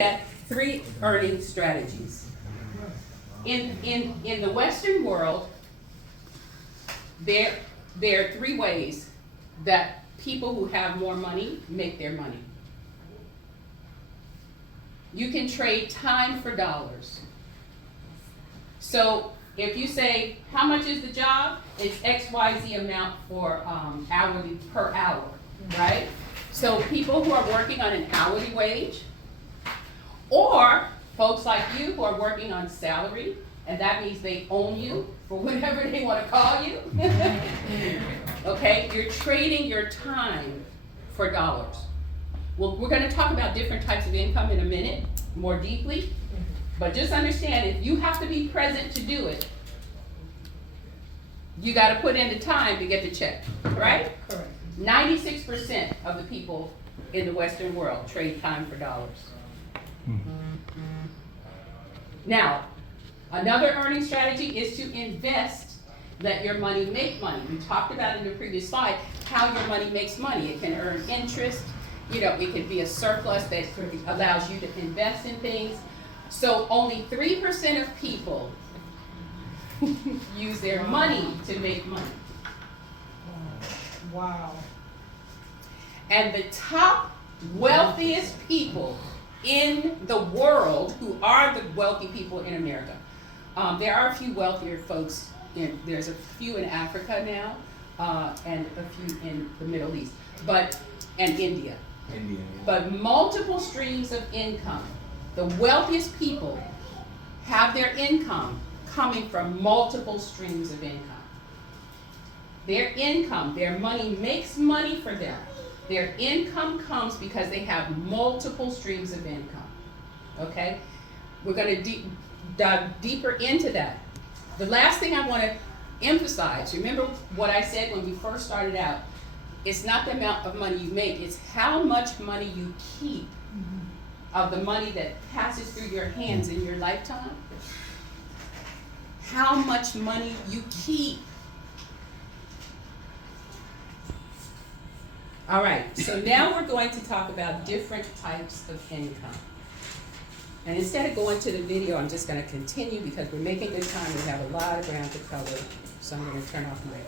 at 3 earning strategies. In the Western world, there are 3 ways that people who have more money make their money. You can trade time for dollars. So if you say, how much is the job? It's XYZ amount for hourly per hour, right? So people who are working on an hourly wage, or folks like you who are working on salary, and that means they own you for whatever they want to call you. Okay, you're trading your time for dollars. Well, we're going to talk about different types of income in a minute, more deeply. But just understand, if you have to be present to do it, you got to put in the time to get the check, right? Correct. 96% of the people in the Western world trade time for dollars. Now, another earning strategy is to invest, let your money make money. We talked about in the previous slide how your money makes money. It can earn interest, it can be a surplus that allows you to invest in things. So only 3% of people use their money to make money. Wow. And the top wealthiest people in the world, who are the wealthy people in America. There are a few wealthier folks, there's a few in Africa now, and a few in the Middle East, and India. But multiple streams of income. The wealthiest people have their income coming from multiple streams of income. Their income, their money makes money for them. Their income comes because they have multiple streams of income. Okay? We're going to dive deeper into that. The last thing I want to emphasize, remember what I said when we first started out, it's not the amount of money you make, it's how much money you keep of the money that passes through your hands in your lifetime. How much money you keep. All right, so now we're going to talk about different types of income. And instead of going to the video, I'm just going to continue because we're making good time. We have a lot of ground to cover, so I'm going to turn off my